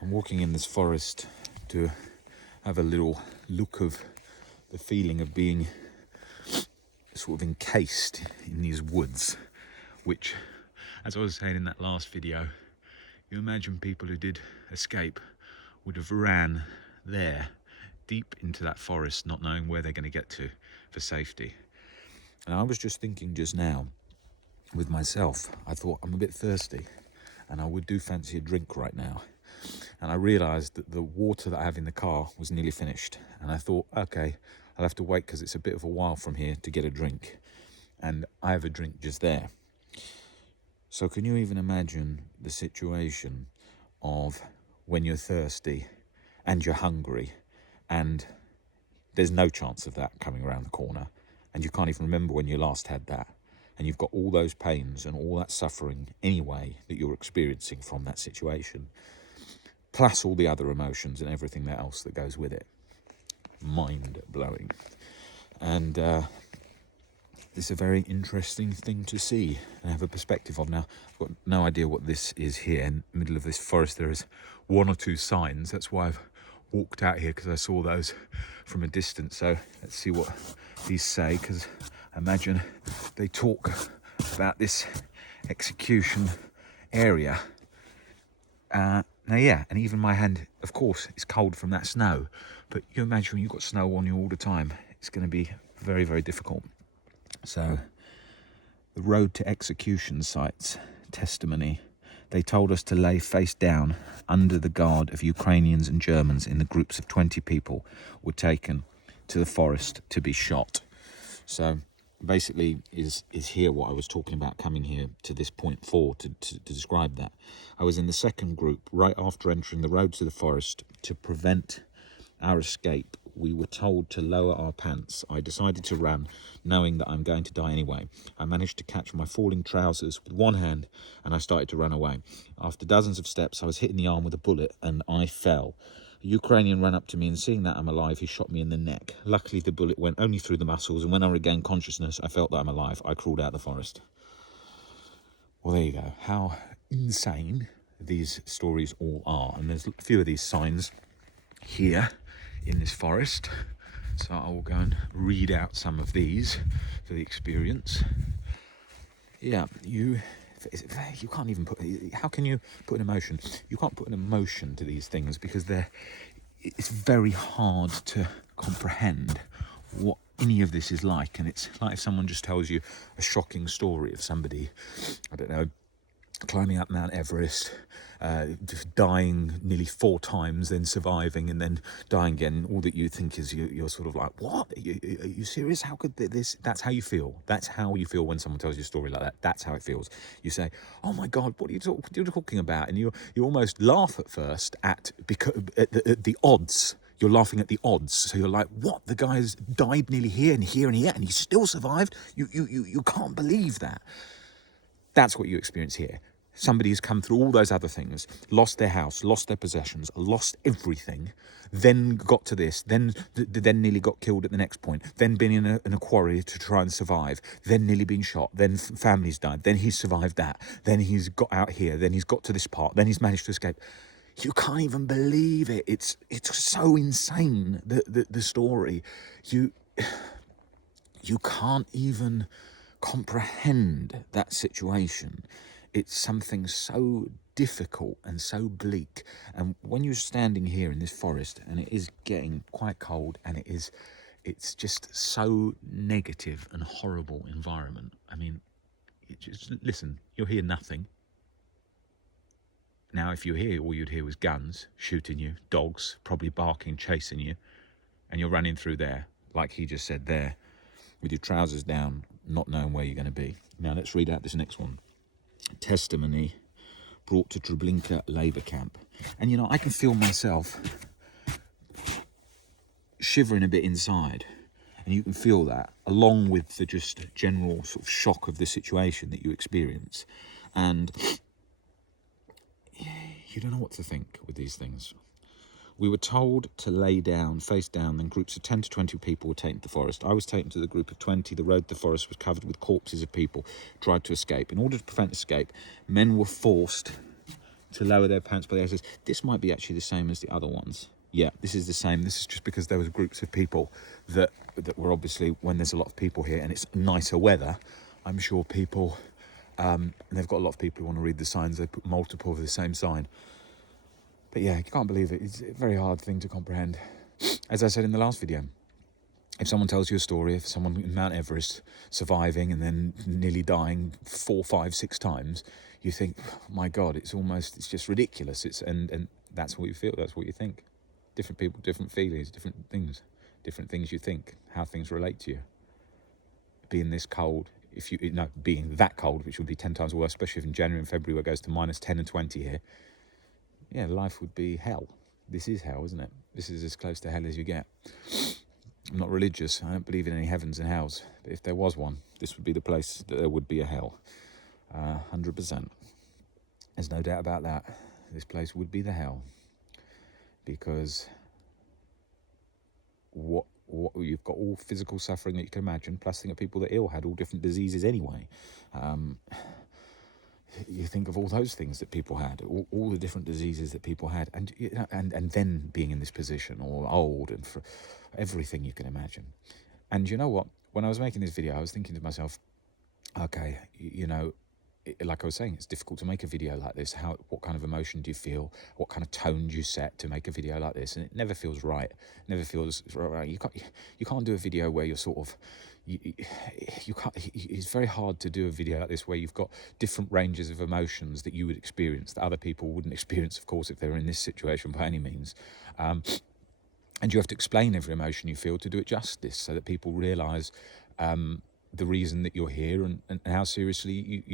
I'm walking in this forest to have a little look of the feeling of being sort of encased in these woods, which, as I was saying in that last video, you imagine people who did escape would have ran there deep into that forest, not knowing where they're going to get to for safety. And I was just thinking just now with myself, I thought, I'm a bit thirsty and I would do fancy a drink right now. And I realised that the water that I have in the car was nearly finished. And I thought, okay, I'll have to wait because it's a bit of a while from here to get a drink. And I have a drink just there. So can you even imagine the situation of when you're thirsty and you're hungry and there's no chance of that coming around the corner and you can't even remember when you last had that, and you've got all those pains and all that suffering anyway that you're experiencing from that situation, plus all the other emotions and everything else that goes with it. Mind-blowing. And it's a very interesting thing to see and have a perspective of. Now, I've got no idea what this is here. In the middle of this forest, there is one or two signs. That's why I've walked out here, because I saw those from a distance. So let's see what these say, because I imagine they talk about this execution area. Now, yeah, and even my hand, of course, is cold from that snow. But you imagine when you've got snow on you all the time, it's going to be very, very difficult. So, the road to execution sites, testimony. They told us to lay face down under the guard of Ukrainians and Germans in the groups of 20 people were taken to the forest to be shot. So, basically is here what I was talking about, coming here to this point 4 to describe that. I was in the second group right after entering the road to the forest. To prevent our escape, we were told to lower our pants. I decided to run, knowing that I'm going to die anyway. I managed to catch my falling trousers with one hand and I started to run away. After dozens of steps, I was hit in the arm with a bullet and I fell. A Ukrainian ran up to me, and seeing that I'm alive, he shot me in the neck. Luckily, the bullet went only through the muscles, and when I regained consciousness, I felt that I'm alive. I crawled out of the forest. Well, there you go. How insane these stories all are. And there's a few of these signs here in this forest. So I will go and read out some of these for the experience. Yeah, you can't even put, how can you put an emotion? You can't put an emotion to these things because it's very hard to comprehend what any of this is like. And it's like if someone just tells you a shocking story of somebody, I don't know, climbing up Mount Everest, dying nearly 4 times, then surviving and then dying again. All that you think is you're sort of like, what? Are you serious? How could this? That's how you feel. That's how you feel when someone tells you a story like that. That's how it feels. You say, oh my God, what are you talking about? And you almost laugh at first at the odds. You're laughing at the odds. So you're like, what? The guy's died nearly here and here and here and he still survived? You can't believe that. That's what you experience here. Somebody has come through all those other things, lost their house, lost their possessions, lost everything, then got to this, then nearly got killed at the next point, then been in a quarry to try and survive, then nearly been shot, then families died, then he's survived that, then he's got out here, then he's got to this part, then he's managed to escape. You can't even believe it. It's so insane, the story. You can't even comprehend that situation. It's something so difficult and so bleak. And when you're standing here in this forest and it is getting quite cold and it's just so negative and horrible environment. I mean, listen, you'll hear nothing. Now, if you're here, all you'd hear was guns shooting you, dogs probably barking, chasing you, and you're running through there, like he just said there, with your trousers down, not knowing where you're going to be. Now, let's read out this next one. Testimony brought to Treblinka labour camp. And, I can feel myself shivering a bit inside. And you can feel that, along with the just general sort of shock of the situation that you experience. And you don't know what to think with these things. We were told to lay down, face down, then groups of 10 to 20 people were taken to the forest. I was taken to the group of 20. The road to the forest was covered with corpses of people who tried to escape. In order to prevent escape, men were forced to lower their pants by the access. This might be actually the same as the other ones. Yeah, this is the same. This is just because there was groups of people that were obviously, when there's a lot of people here and it's nicer weather, I'm sure people, and they've got a lot of people who want to read the signs, they put multiple of the same sign. But yeah, you can't believe it. It's a very hard thing to comprehend. As I said in the last video, if someone tells you a story of someone in Mount Everest surviving and then nearly dying 4, 5, 6 times, you think, oh my God, it's just ridiculous. And that's what you feel, that's what you think. Different people, different feelings, different things you think, how things relate to you. Being this cold, being that cold, which would be 10 times worse, especially if in January and February where it goes to minus 10 and 20 here, yeah, life would be hell. This is hell, isn't it? This is as close to hell as you get. I'm not religious, I don't believe in any heavens and hells, but if there was one, this would be the place that there would be a hell. 100%. There's no doubt about that. This place would be the hell. Because what you've got all physical suffering that you can imagine, plus think of people that had all different diseases anyway. You think of all those things that people had, all the different diseases that people had, and then being in this position, or old, and for everything you can imagine. And you know what? When I was making this video, I was thinking to myself, okay, like I was saying, it's difficult to make a video like this. What kind of emotion do you feel? What kind of tone do you set to make a video like this? And it never feels right. It never feels right. You can't do a video where you're sort of, you can't. It's very hard to do a video like this where you've got different ranges of emotions that you would experience that other people wouldn't experience, of course, if they were in this situation by any means. And you have to explain every emotion you feel to do it justice, so that people realise the reason that you're here and how seriously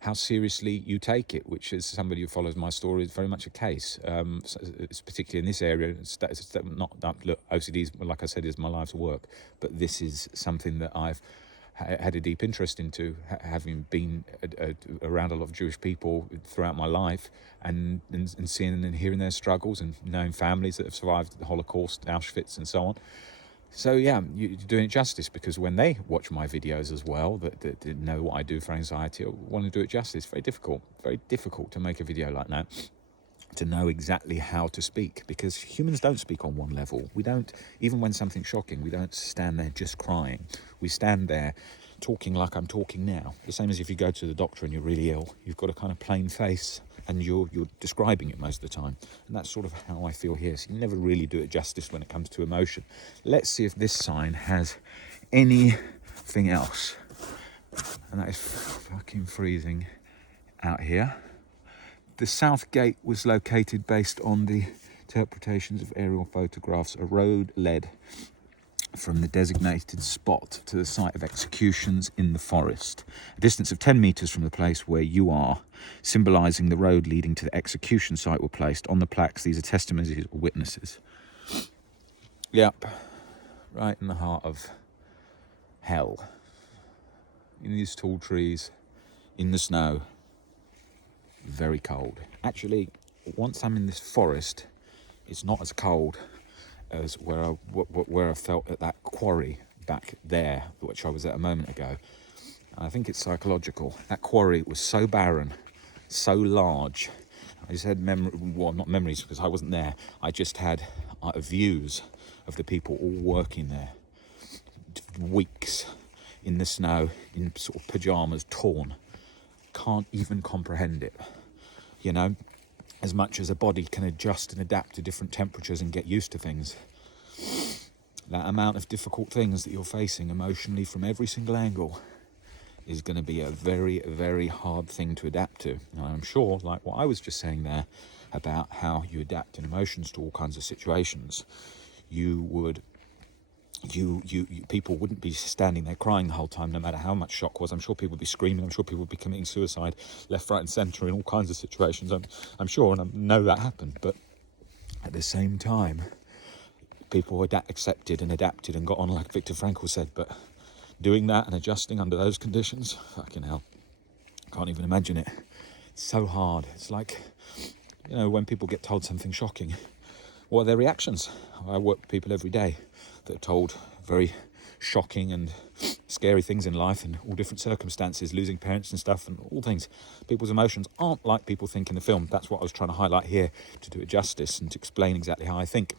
how seriously you take it, which, as somebody who follows my story, is very much a case. It's particularly in this area. Look, OCD, like I said, is my life's work, but this is something that I've had a deep interest into, having been around a lot of Jewish people throughout my life, and seeing and hearing their struggles, and knowing families that have survived the Holocaust, Auschwitz, and so on. So yeah, you're doing it justice, because when they watch my videos as well, that know what I do for anxiety, I want to do it justice. Very difficult to make a video like that, to know exactly how to speak, because humans don't speak on one level. We don't, even when something's shocking, we don't stand there just crying. We stand there talking like I'm talking now. The same as if you go to the doctor and you're really ill, you've got a kind of plain face, and you're describing it most of the time. And that's sort of how I feel here. So you never really do it justice when it comes to emotion. Let's see if this sign has anything else. And that is fucking freezing out here. The south gate was located based on the interpretations of aerial photographs. A road led from the designated spot to the site of executions in the forest, a distance of 10 metres from the place where you are, symbolising the road leading to the execution site, were placed on the plaques. These are testimonies or witnesses. Yep, right in the heart of hell. In these tall trees, in the snow, very cold. Actually, once I'm in this forest, it's not as cold as where I felt at that quarry back there, which I was at a moment ago. I think it's psychological. That quarry was so barren, so large. I just had not memories, because I wasn't there. I just had views of the people all working there. Weeks in the snow, in sort of pyjamas, torn. Can't even comprehend it. As much as a body can adjust and adapt to different temperatures and get used to things, that amount of difficult things that you're facing emotionally from every single angle is going to be a very, very hard thing to adapt to. And I'm sure, like what I was just saying there about how you adapt in emotions to all kinds of situations, people wouldn't be standing there crying the whole time, no matter how much shock was. I'm sure people would be screaming. I'm sure people would be committing suicide left, right and centre in all kinds of situations. I'm sure, and I know that happened. But at the same time, people accepted and adapted and got on, like Viktor Frankl said. But doing that and adjusting under those conditions, fucking hell, can't even imagine it. It's so hard. It's like, when people get told something shocking, what are their reactions? I work with people every day that are told very shocking and scary things in life and all different circumstances, losing parents and stuff and all things. People's emotions aren't like people think in the film. That's what I was trying to highlight here, to do it justice and to explain exactly how I think.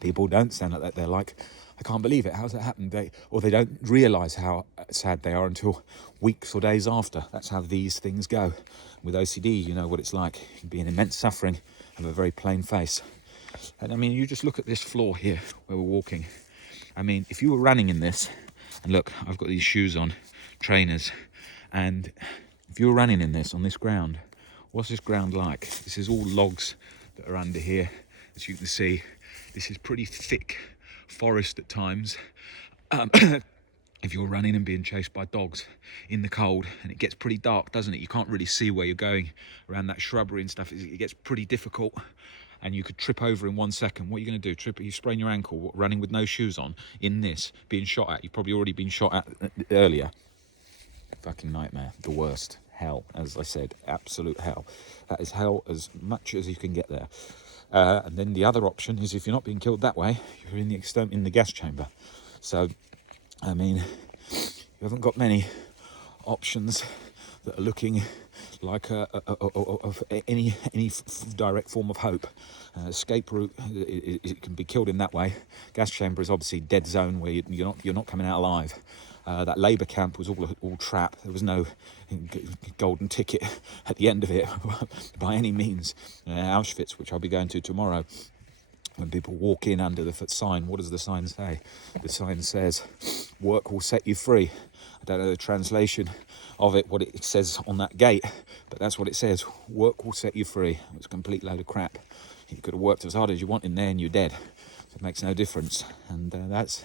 People don't sound like that. They're like, I can't believe it. How's that happened? They don't realise how sad they are until weeks or days after. That's how these things go. With OCD, you know what it's like. You can be in immense suffering, have a very plain face. And I mean, you just look at this floor here where we're walking. I mean, if you were running in this, and look, I've got these shoes on, trainers, and if you were running in this, on this ground, what's this ground like? This is all logs that are under here, as you can see. This is pretty thick forest at times. If you're running and being chased by dogs in the cold, and it gets pretty dark, doesn't it? You can't really see where you're going around that shrubbery and stuff. It gets pretty difficult, and you could trip over in 1 second. What are you going to do? You sprain your ankle running with no shoes on in this, being shot at. You've probably already been shot at earlier. Fucking nightmare. The worst. Hell, as I said, absolute hell. That is hell as much as you can get there. And then the other option is, if you're not being killed that way, you're in the gas chamber. So, I mean, you haven't got many options that are looking like any direct form of hope. Escape route, it can be killed in that way. Gas chamber is obviously dead zone where you're not coming out alive. That labour camp was all trap. There was no golden ticket at the end of it by any means. Auschwitz, which I'll be going to tomorrow, when people walk in under the sign, what does the sign say? The sign says, "Work will set you free." I don't know the translation of it, what it says on that gate, but that's what it says. Work will set you free. It's a complete load of crap. You could have worked as hard as you want in there and you're dead. So it makes no difference. And that's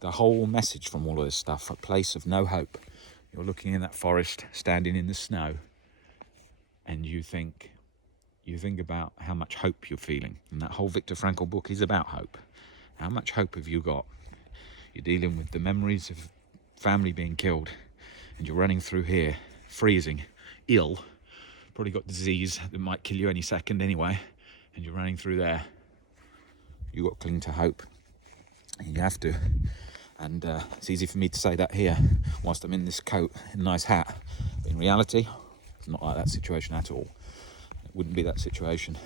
the whole message from all of this stuff. A place of no hope. You're looking in that forest, standing in the snow, and you think about how much hope you're feeling. And that whole Viktor Frankl book is about hope. How much hope have you got? You're dealing with the memories of family being killed, and you're running through here, freezing, ill, probably got disease that might kill you any second anyway, and you're running through there. You've got to cling to hope. And you have to. And it's easy for me to say that here, whilst I'm in this coat and nice hat. But in reality, it's not like that situation at all. It wouldn't be that situation.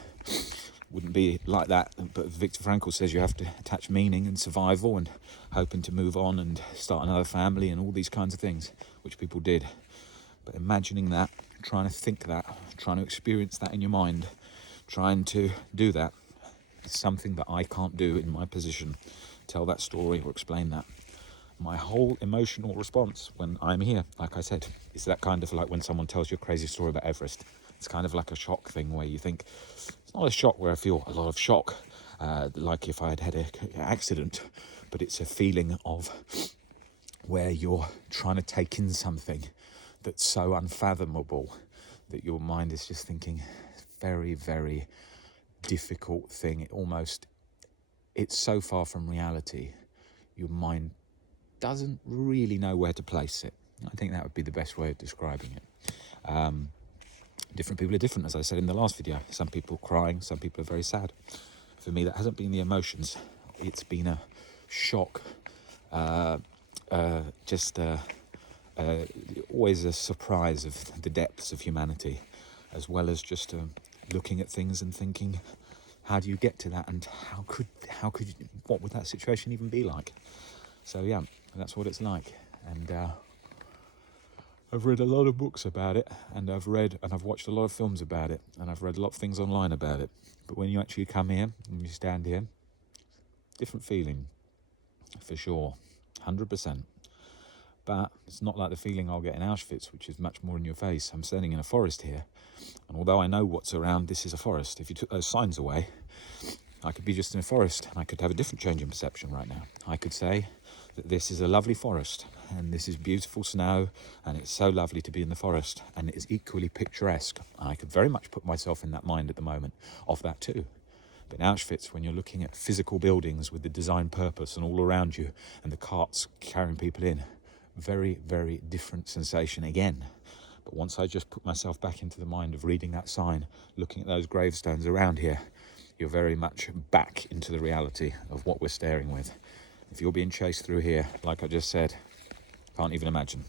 Wouldn't be like that. But Viktor Frankl says you have to attach meaning and survival and hoping to move on and start another family and all these kinds of things, which people did. But imagining that, trying to think that, trying to experience that in your mind, trying to do that, is something that I can't do in my position. Tell that story or explain that. My whole emotional response when I'm here, like I said, is that kind of like when someone tells you a crazy story about Everest. It's kind of like a shock thing where you think, it's not a shock where I feel a lot of shock, like if I had had an accident, but it's a feeling of where you're trying to take in something that's so unfathomable that your mind is just thinking, very, very difficult thing. It's so far from reality, your mind doesn't really know where to place it. I think that would be the best way of describing it. Different people are different, as I said in the last video. Some people are crying, some people are very sad. For me, that hasn't been the emotions. It's been a shock, always a surprise of the depths of humanity, as well as just looking at things and thinking, how do you get to that, and how could you, what would that situation even be like? So yeah, that's what it's like. And I've read a lot of books about it, and I've watched a lot of films about it, and I've read a lot of things online about it. But when you actually come here and you stand here, different feeling, for sure, 100%. But it's not like the feeling I'll get in Auschwitz, which is much more in your face. I'm standing in a forest here, and although I know what's around, this is a forest. If you took those signs away, I could be just in a forest, and I could have a different change in perception right now. I could say that this is a lovely forest, and this is beautiful snow, and it's so lovely to be in the forest, and it is equally picturesque. And I could very much put myself in that mind at the moment of that too. But in Auschwitz, when you're looking at physical buildings with the design purpose and all around you, and the carts carrying people in, very, very different sensation again. But once I just put myself back into the mind of reading that sign, looking at those gravestones around here, you're very much back into the reality of what we're staring with. If you're being chased through here, like I just said, can't even imagine.